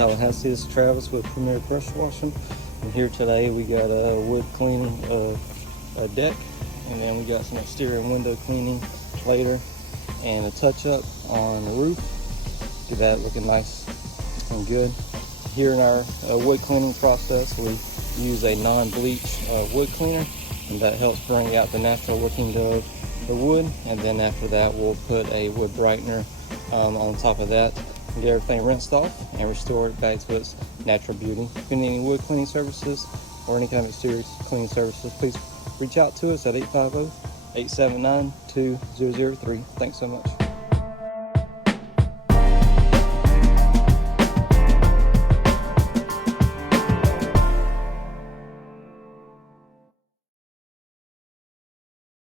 Tallahassee. This is Travis with Premier Pressure Washing. And here today we got a wood cleaning a deck, and then we got some exterior window cleaning later, and a touch up on the roof. Get that looking nice and good. Here in our wood cleaning process, we use a non-bleach wood cleaner, and that helps bring out the natural looking of the wood. And then after that, we'll put a wood brightener on top of that, get everything rinsed off and restore it back to its natural beauty. If you need any wood cleaning services or any kind of exterior cleaning services, please reach out to us at 850-879-2003. Thanks so much.